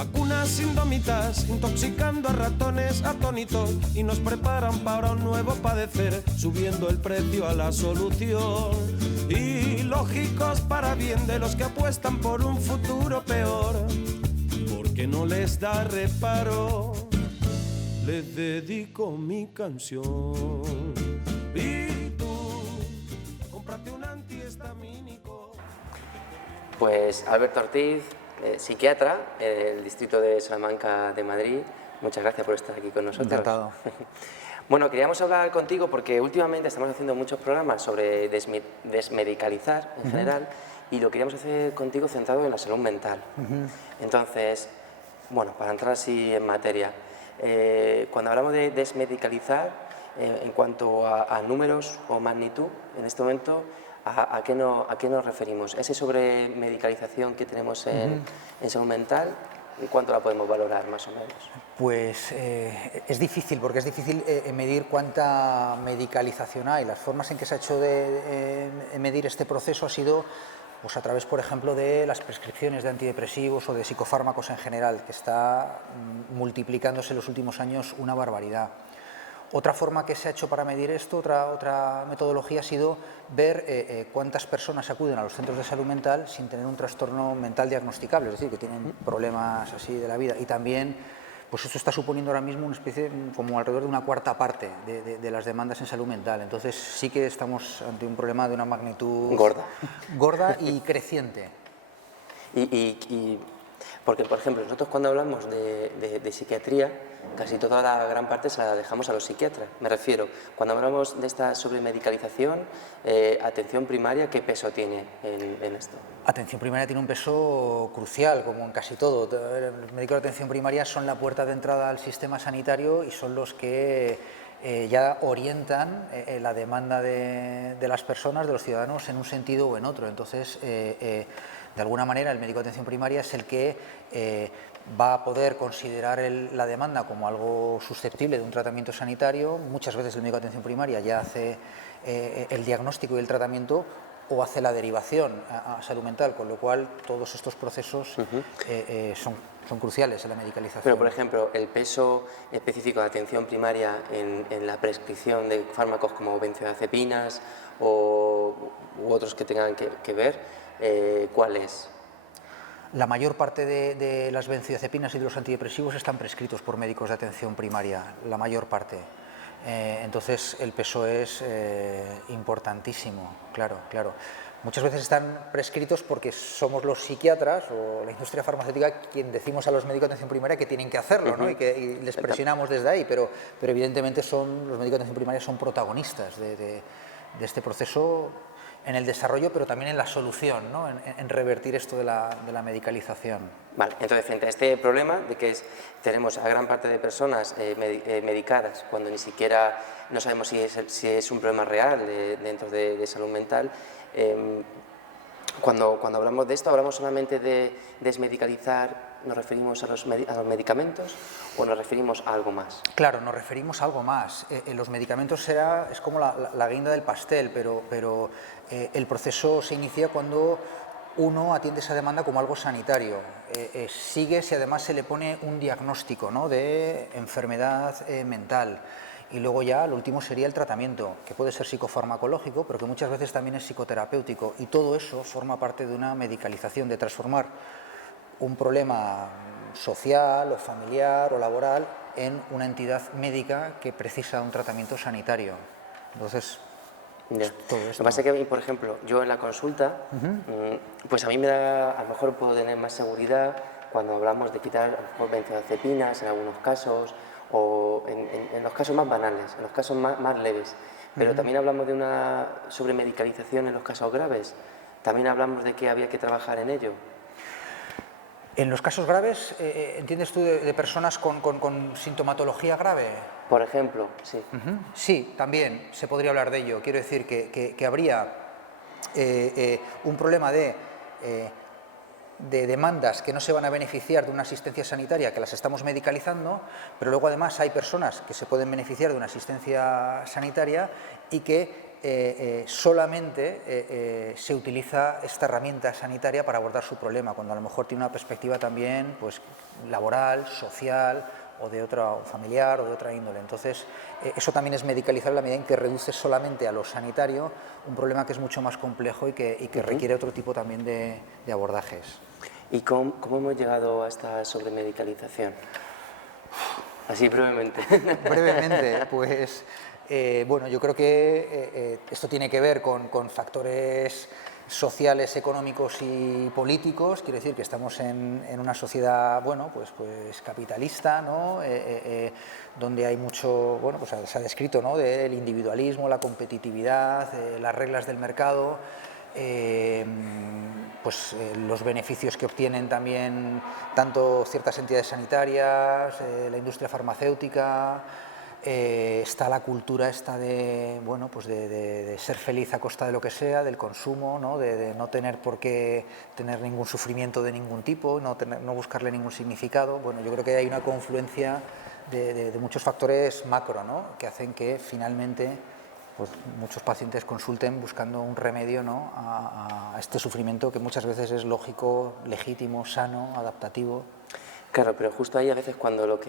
Vacunas indómitas, intoxicando a ratones atónitos, y nos preparan para un nuevo padecer, subiendo el precio a la solución. Y lógicos para bien de los que apuestan por un futuro peor, porque no les da reparo. Les dedico mi canción. Y tú, cómprate un antihistamínico. Pues Alberto Ortiz, psiquiatra del Distrito de Salamanca de Madrid, muchas gracias por estar aquí con nosotros. Encantado. Bueno, queríamos hablar contigo porque últimamente estamos haciendo muchos programas sobre desmedicalizar en general, y lo queríamos hacer contigo centrado en la salud mental. Entonces, bueno, para entrar así en materia, cuando hablamos de desmedicalizar, en cuanto a números o magnitud, en este momento, ¿a qué nos referimos? ¿Esa sobremedicalización que tenemos en salud mental, cuánto la podemos valorar más o menos? Pues es difícil, porque es difícil medir cuánta medicalización hay. Las formas en que se ha hecho de medir este proceso ha sido pues, a través, por ejemplo, de las prescripciones de antidepresivos o de psicofármacos en general, que está multiplicándose en los últimos años una barbaridad. Otra forma que se ha hecho para medir esto, otra metodología, ha sido ver cuántas personas acuden a los centros de salud mental sin tener un trastorno mental diagnosticable, es decir, que tienen problemas así de la vida. Y también, pues esto está suponiendo ahora mismo una especie, como alrededor de una cuarta parte de las demandas en salud mental. Entonces sí que estamos ante un problema de una magnitud gorda y creciente. Porque, por ejemplo, nosotros cuando hablamos de psiquiatría, casi toda la gran parte se la dejamos a los psiquiatras. Me refiero, cuando hablamos de esta sobremedicalización, atención primaria, ¿qué peso tiene en esto? Atención primaria tiene un peso crucial, como en casi todo. Los médicos de atención primaria son la puerta de entrada al sistema sanitario y son los que ya orientan la demanda de las personas, de los ciudadanos, en un sentido o en otro. Entonces, de alguna manera, el médico de atención primaria es el que va a poder considerar la demanda como algo susceptible de un tratamiento sanitario. Muchas veces el médico de atención primaria ya hace el diagnóstico y el tratamiento o hace la derivación a salud mental, con lo cual todos estos procesos son cruciales en la medicalización. Pero, por ejemplo, el peso específico de atención primaria en la prescripción de fármacos como benzodiazepinas u otros que tengan que ver, ¿cuál es? La mayor parte de las benzodiazepinas y de los antidepresivos están prescritos por médicos de atención primaria, la mayor parte. Entonces el peso es importantísimo, claro. Muchas veces están prescritos porque somos los psiquiatras o la industria farmacéutica quien decimos a los médicos de atención primaria que tienen que hacerlo, ¿no? y les presionamos desde ahí, pero evidentemente los médicos de atención primaria son protagonistas de este proceso en el desarrollo, pero también en la solución, ¿no? en revertir esto de la medicalización. Vale, entonces frente a este problema de que tenemos a gran parte de personas medicadas cuando ni siquiera no sabemos si es un problema real dentro de salud mental, cuando hablamos de esto, ¿hablamos solamente de desmedicalizar? ¿Nos referimos a los medicamentos o nos referimos a algo más? Claro, nos referimos a algo más. Los medicamentos es como la guinda del pastel, pero el proceso se inicia cuando uno atiende esa demanda como algo sanitario. Sigue si además se le pone un diagnóstico, ¿no? de enfermedad mental. Y luego ya lo último sería el tratamiento, que puede ser psicofarmacológico, pero que muchas veces también es psicoterapéutico. Y todo eso forma parte de una medicalización, de transformar un problema social o familiar o laboral en una entidad médica que precisa un tratamiento sanitario. Entonces, todo esto. Lo que pasa es que, por ejemplo, yo en la consulta, pues a mí me da, a lo mejor puedo tener más seguridad cuando hablamos de quitar benzodiazepinas en algunos casos, o en los casos más banales, en los casos más leves. Pero también hablamos de una sobremedicalización en los casos graves. También hablamos de que había que trabajar en ello. En los casos graves, ¿entiendes tú de personas con sintomatología grave? Por ejemplo, sí. Sí, también se podría hablar de ello. Quiero decir que habría un problema de demandas que no se van a beneficiar de una asistencia sanitaria, que las estamos medicalizando, pero luego además hay personas que se pueden beneficiar de una asistencia sanitaria y que solamente se utiliza esta herramienta sanitaria para abordar su problema, cuando a lo mejor tiene una perspectiva también pues, laboral, social o de otra familiar o de otra índole. Entonces, eso también es medicalizar en la medida en que reduce solamente a lo sanitario un problema que es mucho más complejo y que requiere otro tipo también de abordajes. ¿Y cómo hemos llegado a esta sobremedicalización? Así brevemente. Brevemente, pues bueno, yo creo que esto tiene que ver con factores sociales, económicos y políticos. Quiero decir que estamos en una sociedad, bueno, pues capitalista, ¿no? Donde hay mucho, bueno, pues se ha descrito, ¿no? Del individualismo, la competitividad, las reglas del mercado. Los beneficios que obtienen también tanto ciertas entidades sanitarias, la industria farmacéutica, está la cultura esta de, bueno, pues de ser feliz a costa de lo que sea, del consumo, ¿no? De no tener por qué tener ningún sufrimiento de ningún tipo, no buscarle ningún significado. Bueno, yo creo que hay una confluencia de muchos factores macro, ¿no? Que hacen que finalmente pues muchos pacientes consulten buscando un remedio, ¿no? a este sufrimiento que muchas veces es lógico, legítimo, sano, adaptativo. Claro, pero justo ahí a veces cuando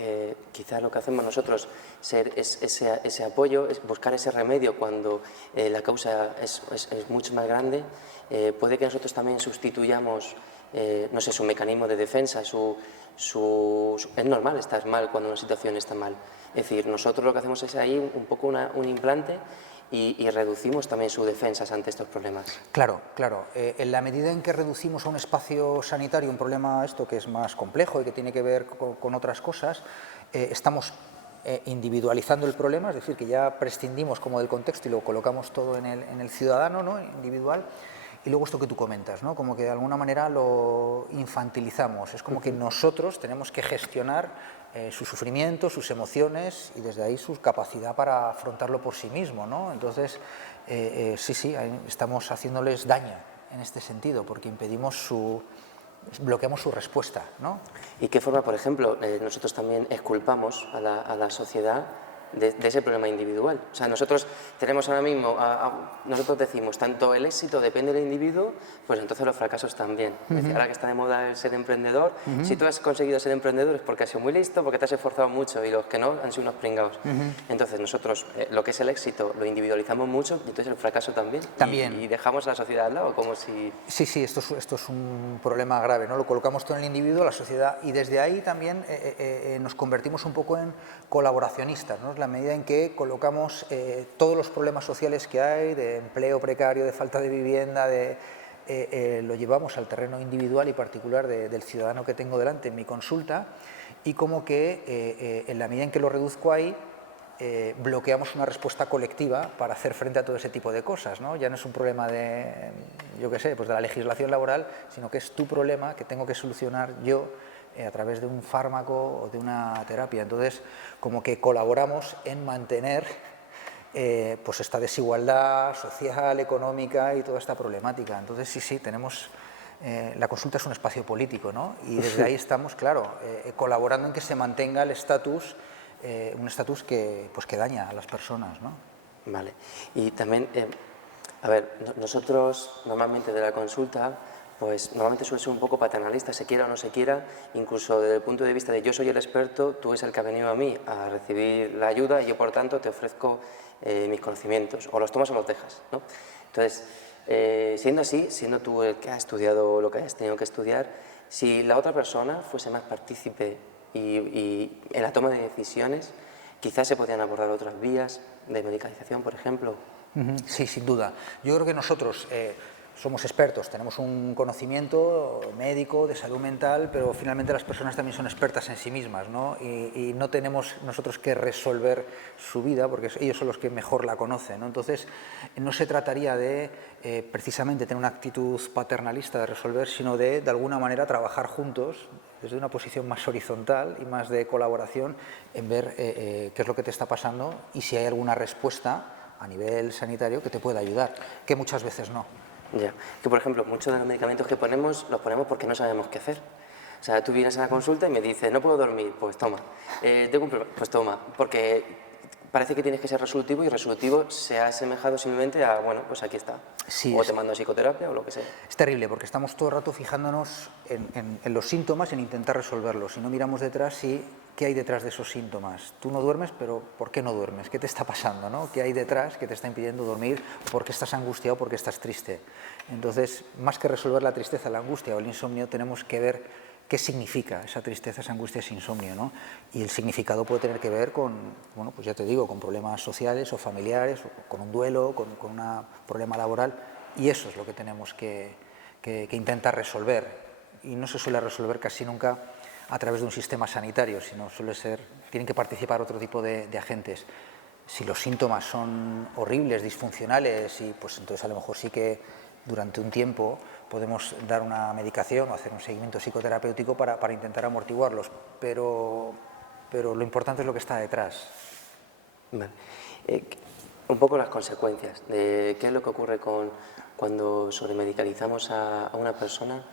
quizás lo que hacemos nosotros es ese apoyo, es buscar ese remedio cuando la causa es mucho más grande, puede que nosotros también sustituyamos, no sé, su mecanismo de defensa, es normal estar mal cuando una situación está mal. Es decir, nosotros lo que hacemos es ahí un poco un implante y reducimos también sus defensas ante estos problemas. Claro, claro. En la medida en que reducimos a un espacio sanitario un problema esto que es más complejo y que tiene que ver con otras cosas, estamos individualizando el problema, es decir, que ya prescindimos como del contexto y lo colocamos todo en el ciudadano, ¿no? Individual. Y luego esto que tú comentas, ¿no? Como que de alguna manera lo infantilizamos. Es como que nosotros tenemos que gestionar su sufrimiento, sus emociones y desde ahí su capacidad para afrontarlo por sí mismo, ¿no? Entonces, sí, estamos haciéndoles daño en este sentido porque bloqueamos su respuesta, ¿no? ¿Y qué forma, por ejemplo, nosotros también exculpamos a la sociedad de ese problema individual? O sea, nosotros tenemos ahora mismo, nosotros decimos, tanto el éxito depende del individuo, pues entonces los fracasos también. Es decir, ahora que está de moda el ser emprendedor, si tú has conseguido ser emprendedor es porque has sido muy listo, porque te has esforzado mucho y los que no han sido unos pringados. Entonces nosotros lo que es el éxito lo individualizamos mucho y entonces el fracaso también. Y dejamos a la sociedad al lado, como si... Sí, esto es un problema grave, ¿no? Lo colocamos todo en el individuo, la sociedad, y desde ahí también nos convertimos un poco en colaboracionistas, ¿no? La medida en que colocamos todos los problemas sociales que hay, de empleo precario, de falta de vivienda, lo llevamos al terreno individual y particular del ciudadano que tengo delante en mi consulta, y como que en la medida en que lo reduzco ahí, bloqueamos una respuesta colectiva para hacer frente a todo ese tipo de cosas, ¿no? Ya no es un problema de, yo qué sé, pues de la legislación laboral, sino que es tu problema que tengo que solucionar yo a través de un fármaco o de una terapia. Entonces, como que colaboramos en mantener pues esta desigualdad social, económica y toda esta problemática. Entonces, sí, tenemos... la consulta es un espacio político, ¿no? Y desde ahí estamos, claro, colaborando en que se mantenga el estatus, un estatus que daña a las personas, ¿no? Vale. Y también, a ver, nosotros normalmente de la consulta, pues normalmente suele ser un poco paternalista, se quiera o no se quiera, incluso desde el punto de vista de yo soy el experto, tú eres el que ha venido a mí a recibir la ayuda y yo por tanto te ofrezco mis conocimientos, o los tomas o los dejas, ¿no? Entonces, siendo así, siendo tú el que ha estudiado lo que hayas tenido que estudiar, si la otra persona fuese más partícipe y en la toma de decisiones, quizás se podrían abordar otras vías de medicalización, por ejemplo. Sí, sin duda. Yo creo que nosotros somos expertos, tenemos un conocimiento médico de salud mental, pero finalmente las personas también son expertas en sí mismas, ¿no? Y no tenemos nosotros que resolver su vida, porque ellos son los que mejor la conocen, ¿no? Entonces, no se trataría de precisamente tener una actitud paternalista de resolver, sino de alguna manera trabajar juntos desde una posición más horizontal y más de colaboración en ver qué es lo que te está pasando y si hay alguna respuesta a nivel sanitario que te pueda ayudar, que muchas veces no. Ya, que por ejemplo, muchos de los medicamentos que ponemos, los ponemos porque no sabemos qué hacer. O sea, tú vienes a la consulta y me dices, no puedo dormir, pues toma. Tengo un problema, pues toma, porque parece que tienes que ser resolutivo y resolutivo se ha asemejado simplemente a, bueno, pues aquí está. Sí, o te mando a psicoterapia o lo que sea. Es terrible porque estamos todo el rato fijándonos en los síntomas, en intentar resolverlos. Y no miramos detrás qué hay detrás de esos síntomas. Tú no duermes, pero ¿por qué no duermes? ¿Qué te está pasando, no? ¿Qué hay detrás que te está impidiendo dormir? ¿Por qué estás angustiado? ¿Por qué estás triste? Entonces, más que resolver la tristeza, la angustia o el insomnio, tenemos que ver qué significa esa tristeza, esa angustia, ese insomnio, ¿no? Y el significado puede tener que ver con, bueno, pues ya te digo, con problemas sociales o familiares, o con un duelo, con un problema laboral, y eso es lo que tenemos que intentar resolver. Y no se suele resolver casi nunca a través de un sistema sanitario, sino tienen que participar otro tipo de agentes. Si los síntomas son horribles, disfuncionales, y pues entonces a lo mejor sí que durante un tiempo podemos dar una medicación o hacer un seguimiento psicoterapéutico para intentar amortiguarlos, pero lo importante es lo que está detrás. Vale. Un poco las consecuencias de qué es lo que ocurre cuando sobremedicalizamos a una persona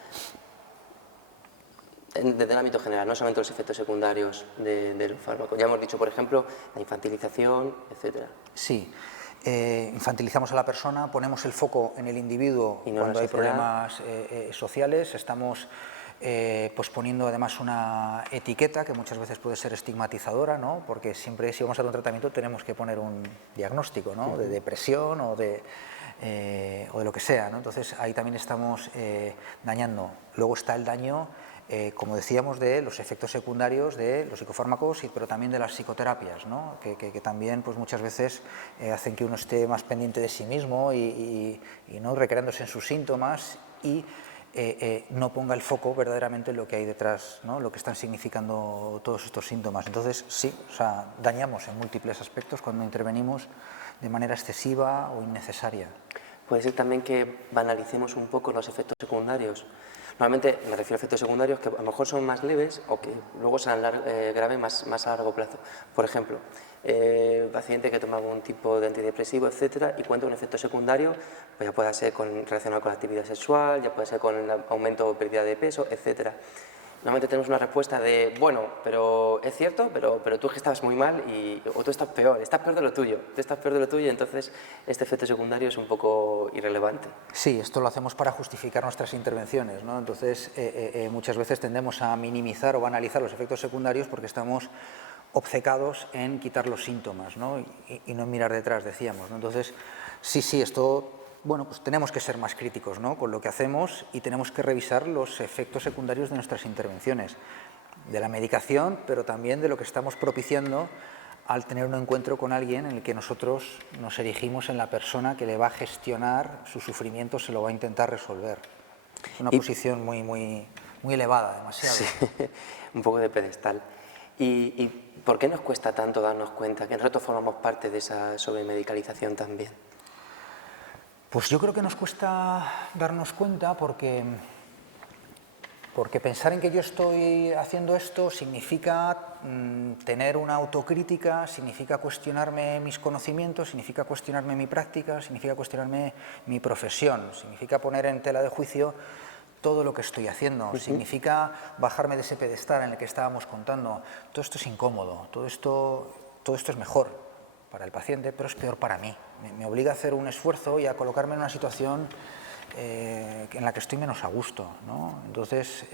desde el ámbito general, no solamente los efectos secundarios de los fármacos. Ya hemos dicho, por ejemplo, la infantilización, etcétera. Sí. Infantilizamos a la persona, ponemos el foco en el individuo Y no cuando en la hay sociedad. problemas sociales, estamos pues poniendo además una etiqueta que muchas veces puede ser estigmatizadora, ¿no? Porque siempre si vamos a dar un tratamiento tenemos que poner un diagnóstico, ¿no? De depresión o de lo que sea, ¿no? Entonces ahí también estamos dañando. Luego está el daño, como decíamos, de los efectos secundarios de los psicofármacos, pero también de las psicoterapias, ¿no? que también pues, muchas veces hacen que uno esté más pendiente de sí mismo y no recreándose en sus síntomas y no ponga el foco verdaderamente en lo que hay detrás, ¿no? Lo que están significando todos estos síntomas. Entonces, sí, o sea, dañamos en múltiples aspectos cuando intervenimos de manera excesiva o innecesaria. Puede ser también que banalicemos un poco los efectos secundarios. Normalmente me refiero a efectos secundarios que a lo mejor son más leves o que luego serán graves más a largo plazo. Por ejemplo, paciente que toma algún tipo de antidepresivo, etcétera, y cuenta un efecto secundario, pues ya puede ser relacionado con la actividad sexual, ya puede ser con el aumento o pérdida de peso, etcétera. Normalmente tenemos una respuesta de, bueno, pero es cierto, pero tú es que estabas muy mal o tú estás peor de lo tuyo, entonces este efecto secundario es un poco irrelevante. Sí, esto lo hacemos para justificar nuestras intervenciones, ¿no? Entonces, muchas veces tendemos a minimizar o banalizar los efectos secundarios porque estamos obcecados en quitar los síntomas, ¿no? y no mirar detrás, decíamos, ¿no? Entonces, sí, esto... Bueno, pues tenemos que ser más críticos, ¿no? Con lo que hacemos y tenemos que revisar los efectos secundarios de nuestras intervenciones, de la medicación, pero también de lo que estamos propiciando al tener un encuentro con alguien en el que nosotros nos erigimos en la persona que le va a gestionar su sufrimiento, se lo va a intentar resolver. Es una posición muy elevada, demasiado. Sí, un poco de pedestal. ¿Y por qué nos cuesta tanto darnos cuenta que nosotros formamos parte de esa sobremedicalización también? Pues yo creo que nos cuesta darnos cuenta porque pensar en que yo estoy haciendo esto significa tener una autocrítica, significa cuestionarme mis conocimientos, significa cuestionarme mi práctica, significa cuestionarme mi profesión, significa poner en tela de juicio todo lo que estoy haciendo, significa bajarme de ese pedestal en el que estábamos contando. Todo esto es incómodo, todo esto es mejor para el paciente, pero es peor para mí. Me obliga a hacer un esfuerzo y a colocarme en una situación en la que estoy menos a gusto, ¿no? Entonces,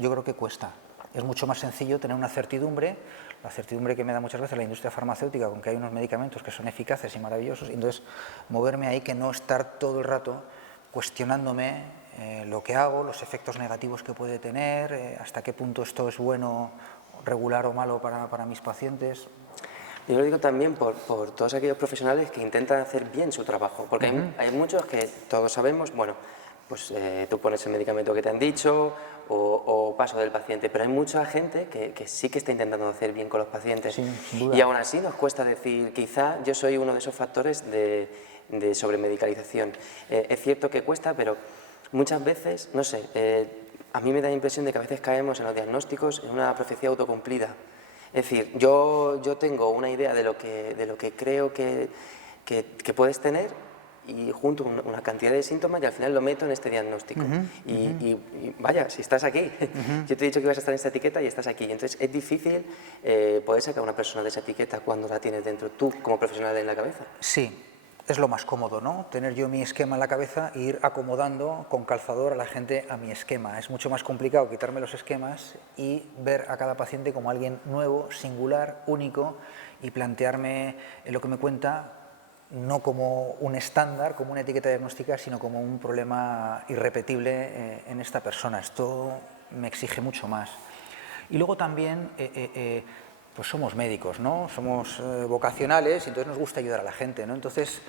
yo creo que cuesta. Es mucho más sencillo tener una certidumbre, la certidumbre que me da muchas veces la industria farmacéutica, con que hay unos medicamentos que son eficaces y maravillosos, y entonces moverme ahí, que no estar todo el rato cuestionándome lo que hago, los efectos negativos que puede tener, hasta qué punto esto es bueno, regular o malo para mis pacientes. Yo lo digo también por todos aquellos profesionales que intentan hacer bien su trabajo, porque hay muchos que todos sabemos, bueno, pues tú pones el medicamento que te han dicho o paso del paciente, pero hay mucha gente que sí que está intentando hacer bien con los pacientes. Sí, sin duda. Y aún así nos cuesta decir, quizá yo soy uno de esos factores de sobremedicalización. Es cierto que cuesta, pero muchas veces, no sé, a mí me da la impresión de que a veces caemos en los diagnósticos en una profecía autocumplida. Es decir, yo tengo una idea de lo que creo que puedes tener y junto una cantidad de síntomas y al final lo meto en este diagnóstico. Y vaya, si estás aquí, yo te he dicho que ibas a estar en esta etiqueta y estás aquí. Entonces es difícil poder sacar a una persona de esa etiqueta cuando la tienes dentro, tú como profesional en la cabeza. Sí, es lo más cómodo, ¿no? Tener yo mi esquema en la cabeza e ir acomodando con calzador a la gente a mi esquema. Es mucho más complicado quitarme los esquemas y ver a cada paciente como alguien nuevo, singular, único, y plantearme lo que me cuenta no como un estándar, como una etiqueta diagnóstica, sino como un problema irrepetible en esta persona. Esto me exige mucho más. Y luego también, pues somos médicos, ¿no? Somos vocacionales y entonces nos gusta ayudar a la gente, ¿no? Entonces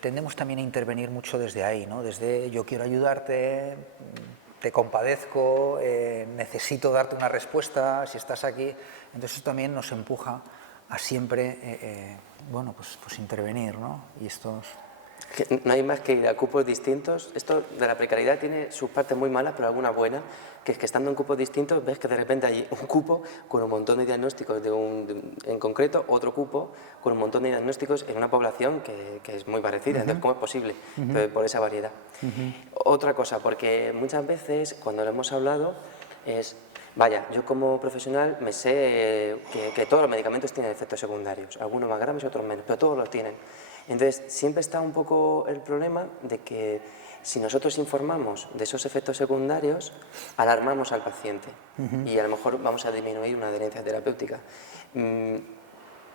tendemos también a intervenir mucho desde ahí, ¿no? Desde yo quiero ayudarte, te compadezco, necesito darte una respuesta, si estás aquí. Entonces eso también nos empuja a siempre, bueno, pues intervenir, ¿no? Y estos... No hay más que ir a cupos distintos. Esto de la precariedad tiene sus partes muy malas, pero alguna buena, que es que estando en cupos distintos ves que de repente hay un cupo con un montón de diagnósticos en concreto, otro cupo con un montón de diagnósticos en una población que es muy parecida. Entonces, ¿cómo es posible? Entonces, por esa variedad. Otra cosa, porque muchas veces cuando lo hemos hablado es... Vaya, yo como profesional me sé que todos los medicamentos tienen efectos secundarios, algunos más graves y otros menos, pero todos los tienen. Entonces, siempre está un poco el problema de que si nosotros informamos de esos efectos secundarios, alarmamos al paciente y a lo mejor vamos a disminuir una adherencia terapéutica.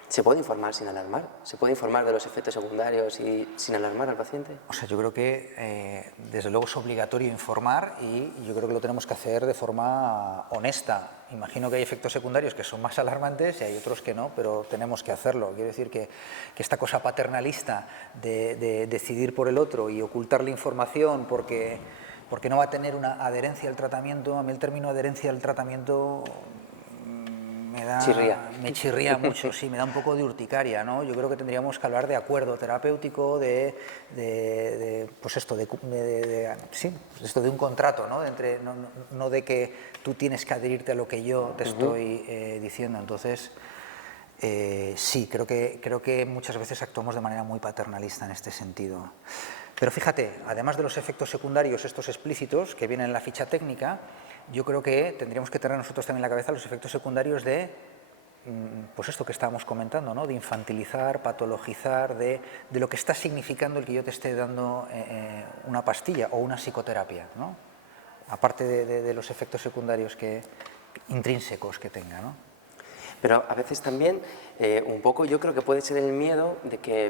¿Se puede informar sin alarmar? ¿Se puede informar de los efectos secundarios y sin alarmar al paciente? O sea, yo creo que desde luego es obligatorio informar y yo creo que lo tenemos que hacer de forma honesta. Imagino que hay efectos secundarios que son más alarmantes y hay otros que no, pero tenemos que hacerlo. Quiero decir que esta cosa paternalista de decidir por el otro y ocultar la información porque no va a tener una adherencia al tratamiento, a mí el término adherencia al tratamiento... Me chirría mucho, sí, me da un poco de urticaria, ¿no? Yo creo que tendríamos que hablar de acuerdo terapéutico, pues esto, de un contrato, ¿no? No de que tú tienes que adherirte a lo que yo te estoy diciendo. Entonces, sí, creo que muchas veces actuamos de manera muy paternalista en este sentido. Pero fíjate, además de los efectos secundarios estos explícitos que vienen en la ficha técnica, yo creo que tendríamos que tener nosotros también en la cabeza los efectos secundarios de, pues esto que estábamos comentando, ¿no? De infantilizar, patologizar, de lo que está significando el que yo te esté dando una pastilla o una psicoterapia, ¿no? Aparte de los efectos secundarios intrínsecos que tenga, ¿no? Pero a veces también, un poco, yo creo que puede ser el miedo de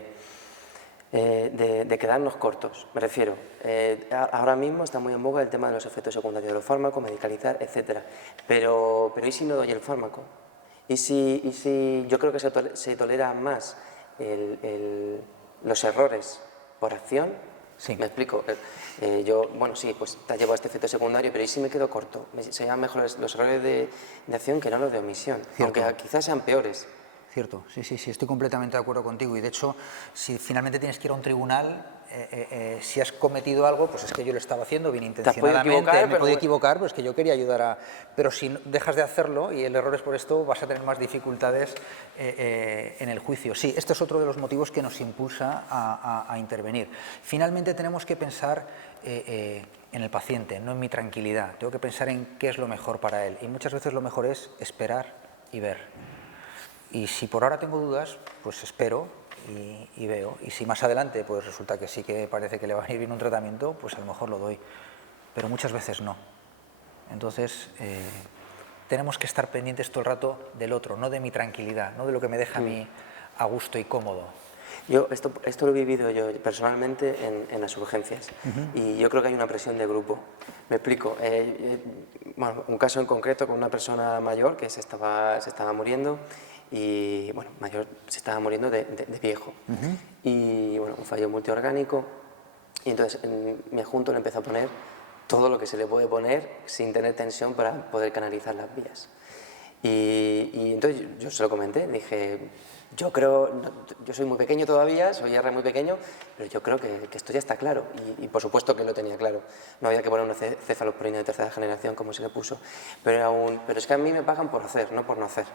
quedarnos cortos, me refiero. Ahora mismo está muy en boga el tema de los efectos secundarios de los fármacos, medicalizar, etc. Pero ¿y si no doy el fármaco? ¿Y si yo creo que se tolera más los errores por acción? Sí. Me explico. Bueno, sí, pues te llevo a este efecto secundario, pero ¿y si me quedo corto? Serían mejores los errores de acción que no los de omisión, Cierto. aunque quizás sean peores. Cierto, sí, estoy completamente de acuerdo contigo y de hecho, si finalmente tienes que ir a un tribunal, si has cometido algo, pues es que yo lo estaba haciendo bien intencionadamente, me he podido equivocar, pero es que yo quería ayudar a... Pero si dejas de hacerlo y el error es por esto, vas a tener más dificultades en el juicio. Sí, este es otro de los motivos que nos impulsa a intervenir. Finalmente tenemos que pensar en el paciente, no en mi tranquilidad. Tengo que pensar en qué es lo mejor para él y muchas veces lo mejor es esperar y ver. Y si por ahora tengo dudas, pues espero y veo. Y si más adelante pues resulta que sí que parece que le va a ir bien un tratamiento, pues a lo mejor lo doy. Pero muchas veces no. Entonces, tenemos que estar pendientes todo el rato del otro, no de mi tranquilidad, no de lo que me deja a mí a gusto y cómodo. Yo esto lo he vivido yo personalmente en las urgencias y yo creo que hay una presión de grupo. Me explico. Bueno, un caso en concreto con una persona mayor que se estaba muriendo y, bueno, mayor se estaba muriendo de viejo y, bueno, un fallo multiorgánico y entonces mi adjunto le empezó a poner todo lo que se le puede poner sin tener tensión para poder canalizar las vías. Y entonces yo se lo comenté, dije, yo creo, yo soy muy pequeño todavía, soy R muy pequeño, pero yo creo que esto ya está claro y por supuesto que lo tenía claro. No había que poner una cefalosporina de tercera generación como se le puso, pero es que a mí me pagan por hacer, no por no hacer.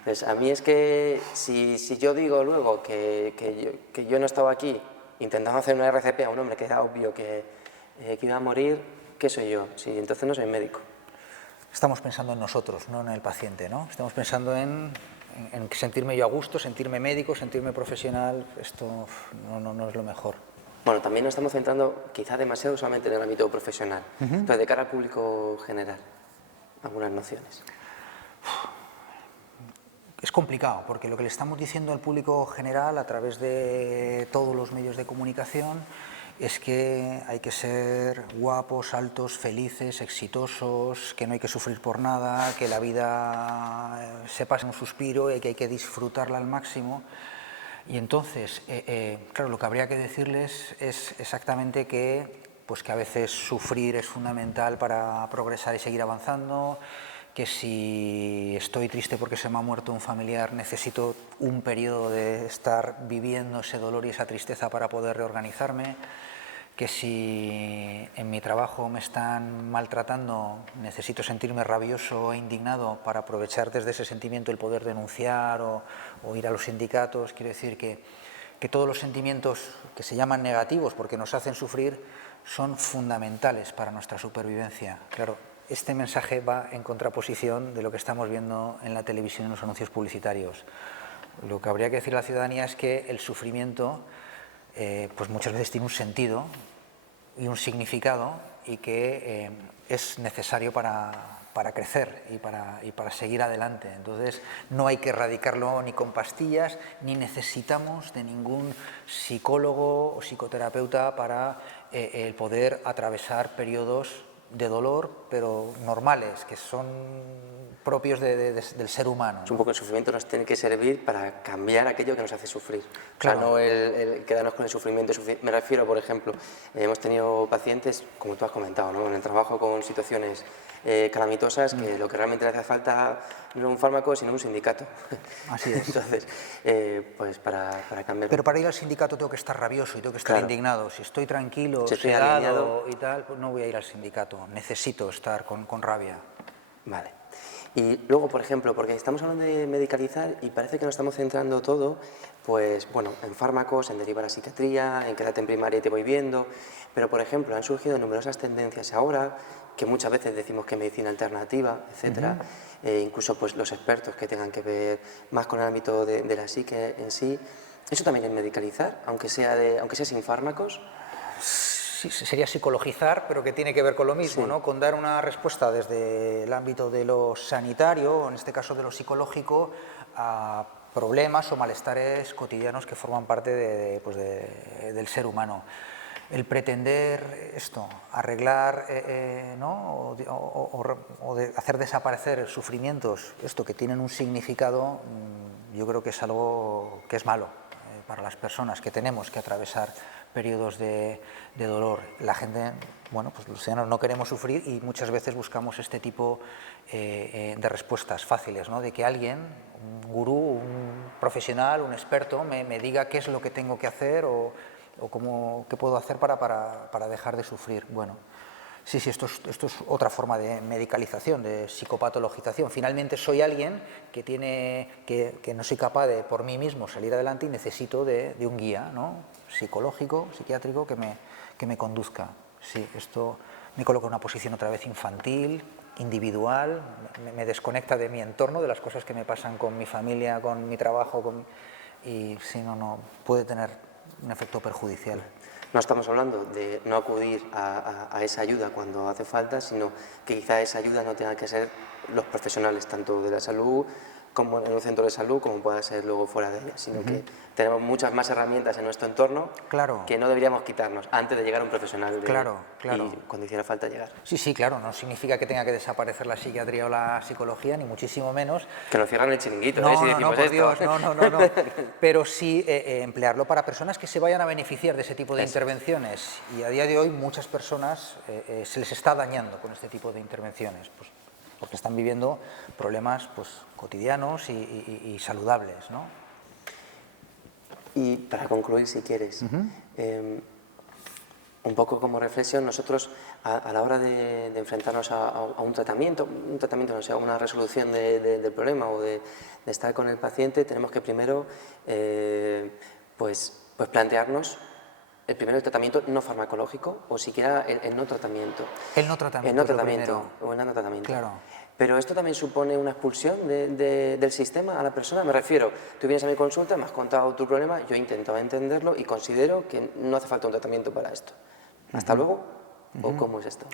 Entonces a mí es que si yo digo luego que yo no estaba aquí intentando hacer una RCP a un hombre que era obvio que iba a morir, ¿qué soy yo? Sí, entonces no soy médico. Estamos pensando en nosotros, no en el paciente, ¿no? Estamos pensando en sentirme yo a gusto, sentirme médico, sentirme profesional. Esto no es lo mejor. Bueno, también nos estamos centrando quizá demasiado solamente en el ámbito profesional. Entonces, de cara al público general, algunas nociones. Es complicado, porque lo que le estamos diciendo al público general a través de todos los medios de comunicación es que hay que ser guapos, altos, felices, exitosos, que no hay que sufrir por nada, que la vida se pasa en un suspiro y que hay que disfrutarla al máximo. Y entonces, claro, lo que habría que decirles es exactamente que a veces sufrir es fundamental para progresar y seguir avanzando, que si estoy triste porque se me ha muerto un familiar, necesito un periodo de estar viviendo ese dolor y esa tristeza para poder reorganizarme, que si en mi trabajo me están maltratando, necesito sentirme rabioso e indignado para aprovechar desde ese sentimiento el poder denunciar o ir a los sindicatos. Quiero decir que todos los sentimientos que se llaman negativos porque nos hacen sufrir son fundamentales para nuestra supervivencia. Claro, este mensaje va en contraposición de lo que estamos viendo en la televisión y en los anuncios publicitarios. Lo que habría que decir a la ciudadanía es que el sufrimiento pues muchas veces tiene un sentido y un significado y que es necesario para crecer y para seguir adelante. Entonces no hay que erradicarlo ni con pastillas, ni necesitamos de ningún psicólogo o psicoterapeuta para el poder atravesar periodos de dolor, pero normales, que son propios del ser humano, ¿no? Es un poco el sufrimiento nos tiene que servir para cambiar aquello que nos hace sufrir. Claro. O sea, no el quedarnos con el sufrimiento. Me refiero, por ejemplo, hemos tenido pacientes, como tú has comentado, ¿no? En el trabajo con situaciones calamitosas, que lo que realmente le hace falta no un fármaco, sino un sindicato. Así es. Entonces, pues para cambiar... Pero para ir al sindicato tengo que estar rabioso y tengo que estar indignado. Si estoy tranquilo, si estoy sedado alineado y tal, pues no voy a ir al sindicato. Necesito estar con rabia. Vale. Y luego, por ejemplo, porque estamos hablando de medicalizar y parece que nos estamos centrando todo, pues bueno, en fármacos, en derivar a psiquiatría, en quédate en primaria y te voy viendo, pero por ejemplo han surgido numerosas tendencias ahora, que muchas veces decimos que medicina alternativa, etcétera, incluso pues los expertos que tengan que ver más con el ámbito de la psique en sí. ¿Eso también es medicalizar, aunque sea sin fármacos? Sí, sería psicologizar, pero que tiene que ver con lo mismo, Sí. ¿no? Con dar una respuesta desde el ámbito de lo sanitario, o en este caso de lo psicológico, a problemas o malestares cotidianos que forman parte del ser humano. El pretender arreglar, ¿no? o de hacer desaparecer sufrimientos, que tienen un significado, yo creo que es algo que es malo para las personas que tenemos que atravesar periodos de dolor. La gente, pues los ciudadanos no queremos sufrir y muchas veces buscamos este tipo de respuestas fáciles, ¿no? De que alguien, un gurú, un profesional, un experto, me diga qué es lo que tengo que hacer o qué puedo hacer para dejar de sufrir. Bueno, sí, esto es otra forma de medicalización, de psicopatologización. Finalmente soy alguien que no soy capaz de por mí mismo salir adelante y necesito de un guía, ¿no? Psicológico, psiquiátrico, que me conduzca. Sí, esto me coloca en una posición otra vez infantil, individual, me desconecta de mi entorno, de las cosas que me pasan con mi familia, con mi trabajo, y si no puede tener un efecto perjudicial. No estamos hablando de no acudir a esa ayuda cuando hace falta, sino que quizá esa ayuda no tenga que ser los profesionales tanto de la salud como en un centro de salud, como pueda ser luego fuera de ella, sino que tenemos muchas más herramientas en nuestro entorno que no deberíamos quitarnos antes de llegar a un profesional y cuando hiciera falta llegar. Sí, claro, no significa que tenga que desaparecer la psiquiatría o la psicología, ni muchísimo menos. Que nos cierran el chiringuito, no, si decimos por esto. Dios, no. Pero sí emplearlo para personas que se vayan a beneficiar de ese tipo de intervenciones. Y a día de hoy muchas personas se les está dañando con este tipo de intervenciones, pues, porque están viviendo problemas cotidianos y saludables, ¿no? Y para concluir, si quieres, un poco como reflexión, nosotros a la hora de enfrentarnos a un tratamiento, no sé, a una resolución del problema o de estar con el paciente, tenemos que primero pues plantearnos El primero, el tratamiento no farmacológico o siquiera el no tratamiento. El no tratamiento. El no tratamiento o el no tratamiento. Claro. Pero esto también supone una expulsión del sistema a la persona. Me refiero, tú vienes a mi consulta, me has contado tu problema, yo he intentado entenderlo y considero que no hace falta un tratamiento para esto. ¿Hasta luego? ¿O cómo es esto?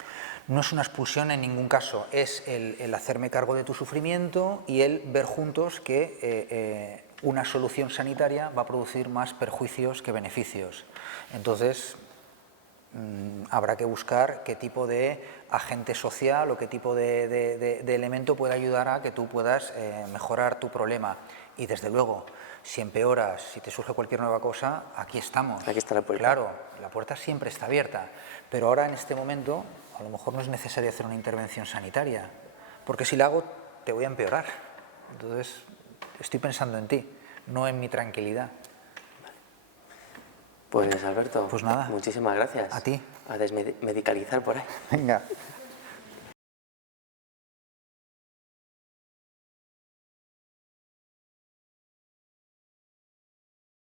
No es una expulsión en ningún caso, es el hacerme cargo de tu sufrimiento y el ver juntos que una solución sanitaria va a producir más perjuicios que beneficios. Entonces, habrá que buscar qué tipo de agente social o qué tipo de elemento puede ayudar a que tú puedas mejorar tu problema. Y desde luego, si empeoras, si te surge cualquier nueva cosa, aquí estamos. Aquí está la puerta. Claro, la puerta siempre está abierta, pero ahora en este momento a lo mejor no es necesario hacer una intervención sanitaria, porque si la hago te voy a empeorar. Entonces, estoy pensando en ti, no en mi tranquilidad. Pues Alberto, Pues nada. muchísimas gracias. A ti. A desmedicalizar por ahí. Venga.